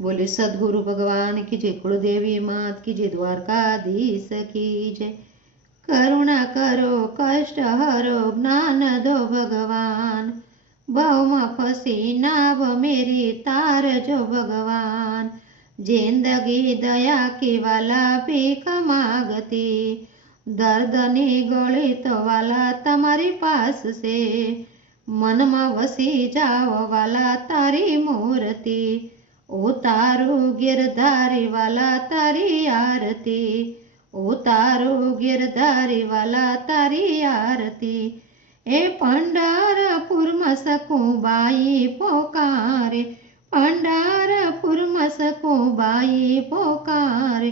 बोले सदगुरु भगवान की जय, कुलदेवी मात की जय, द्वारकाधीश की जय। करुणा करो कष्ट हरो ज्ञान दो भगवान, भावમાં ફસી નાવ મેરી તારજો ભગવાન। જિંદગી દયા की वाला भीख मागती, દર્દની ગળી તો વાલા તમારી પાસ છે। મનમાં વસી જાઓ વાલા તારી મૂર્તિ, ઉતારો ગિરધારી વાલા તારી આરતી, ઉતારો ગિરધારી વાલા તારી આરતી। ए पंढरपुरमा सखुबाई पोकारे, पंढरपुरमा सखुबाई पोकारे।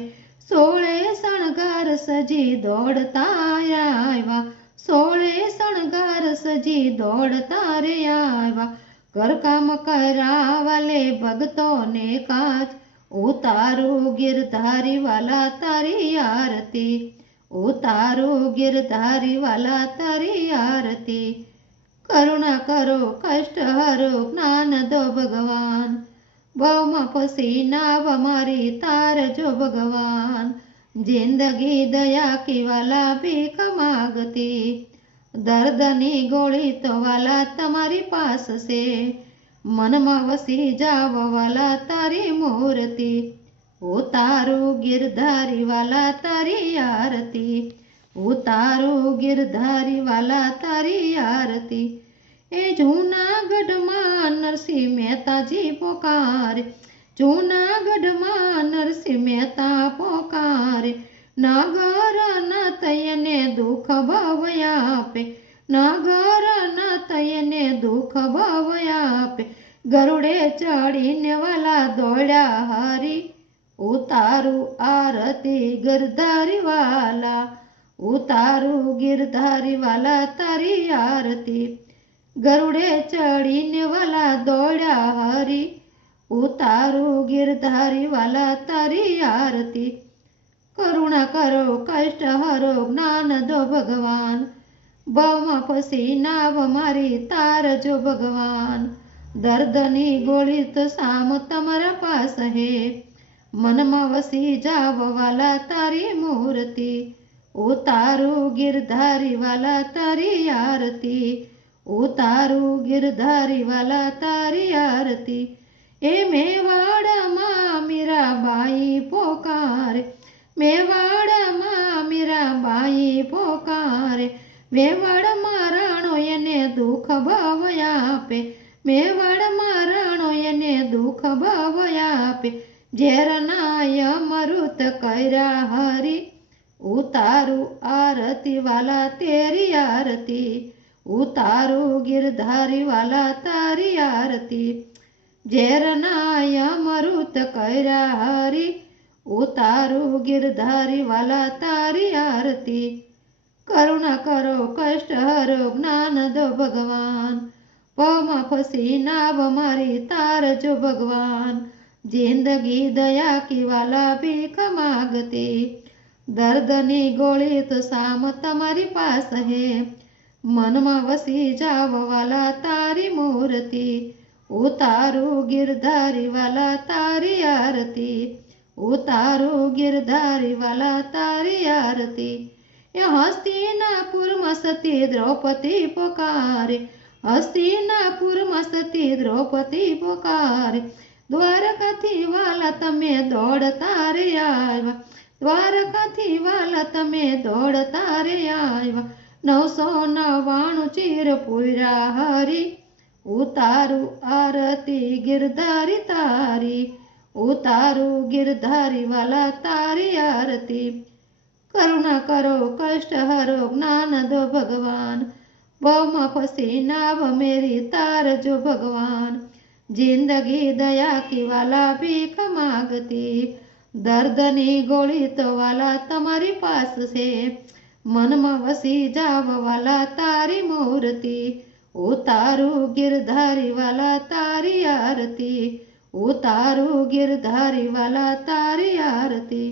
16 शणगार सजी दौड़ता आवा, 16 शणगार सजी दौड़ता रे आवा। घर काम करावाले भगतों ने काज, उतारो गिरधारी वाला तारी आरती, उतारो गिरधारी वाला तारी आरती। करुणा करो कष्ट हरो ज्ञान दो भगवान, भावમાં ફસી નાવ મારી તારજો ભગવાન। જિંદગી દયા की वाला भीख मागती, દર્દની ગોળી તો વાલા તમારી પાસ છે। મનમાં વસી જાવ વાલા તારી મૂર્તિ, ઉતારો गिरधारी वाला तारी आरती, उतारो गिरधारी वाला तारी आरती। ए जूनागढ़ मां नरसिंह मेहता जी पोकारे, जूनागढ़ मां नरसिंह मेहता पोकारे। नागर न तयने दुख भवयापे, नागर न तयने दुख भवयापे। गरुड़े चढ़ीने वाला दौड़ा हरी, उतारू आरती गिरधारी वाला, उतारू गिरधारी वाला तारी आरती। गरुड़े चढ़ीने वाला दौड़ा हरी, उतारू गिरधारी वाला तारी आरती। करुणा करो कष्ट हरो ज्ञान दो भगवान, भावમાં ફસી નાવ મારી તારજો ભગવાન। દર્દની ગોળી તો સામ તમારા પાસ હે, મનમાં વસી જાવ વાલા તારી મૂર્તિ, ઉતારો गिरधारी वाला तारी आरती, उतारो गिरधारी वाला तारी आरती। ए मेवाड़ मां मीराबाई पोकारे, मेवाड़ मां मीराबाई पोकारे। मेवाड़ मां राणो એને દુઃખ ભવયાપે, मेवाड़ मां राणो એને દુઃખ ભવયાપે। ઝેરનાય અમૃત કર્યા હરી, उतारू आरती वाला तेरी आरती, उतारू गिरधारी वाला तारी आरती। ઝેરનાય અમૃત કર્યા હરી, उतारू गिरधारी वाला तारी आरती। करुणा करो कष्ट हरो ज्ञान दो भगवान, भावમાં ફસી નાવ મારી તારજો ભગવાન। જિંદગી દયા की वाला भीख मागती, દર્દની ગોળી તો સામ તમારી પાસ હે। મનમાં વસી જાવ વાલા તારી મૂર્તિ, ઉતારો गिरधारी वाला तारी आरती, उतारो गिरधारी वाला तारी आरती। ये हस्तिनापुરમાં सती द्रौपदी पुकारे, हस्तिनापुરમાં सती द्रौपदी पुकारे। द्वारकाથી વાલા તમે દોડતા રે આવ્યા, દ્વારકાથી વાલા તમે દોડતા રે આવ્યા। 999 ચીર પૂર્યા હરી, ઉતારું આરતી गिरधारी तारी, उतारू गिरधारी वाला तारी आरती। करुणा करो कष्ट हरो ज्ञान दो भगवान, भावમાં ફસી નાવ મેરી તારજો ભગવાન। જિંદગી દયા की वाला ભીખ માગતી, દર્દની ગોળી તો વાલા તમારી પાસ છે। મનમાં વસી જાવ વાલા તારી મૂર્તિ, ઉતારો गिरधारी वाला तारी आरती, उतारो गिरधारी वाला तारी आरती।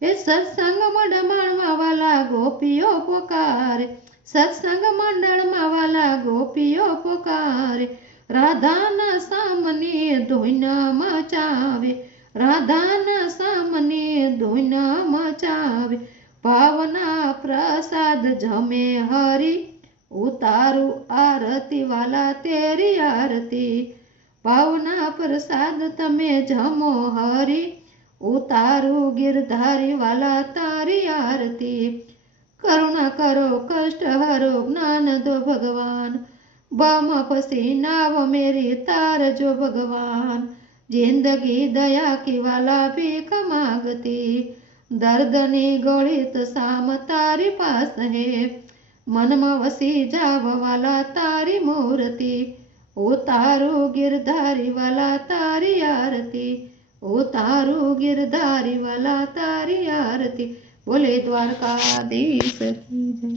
ए सत्संग मंडळ माणवा वाला गोपीओ पुकारे, सत्संग मंडळ वाला गोपीओ पुकारे। રાધાના સામને ધોઈના મચાવે, રાધાના સામને ધોઈના મચાવે, ભાવના પ્રસાદ જમે હરી, ઉતારું આરતી વાલા તેરી આરતી, ભાવના પ્રસાદ તમે જમો હરી, ઉતારું ગિરધારી વાલા તારી આરતી, કરુણા કરો કષ્ટ હરો જ્ઞાન દો ભગવાન, બમ પછી નાવ મેરી તારજો ભગવાન, જિંદગી દયા કી વાલા ભીખ માગતી, દર્દની ગોળી તો સામ તારી પાસ હે, મનમાં વસી જાવ વાલા તારી મૂર્તિ, ઉતારું ગિરધારી વાલા તારી આરતી, ઉતારું ગિરધારી વાલા તારી આરતી, બોલે દ્વારકાધીશ કી જય।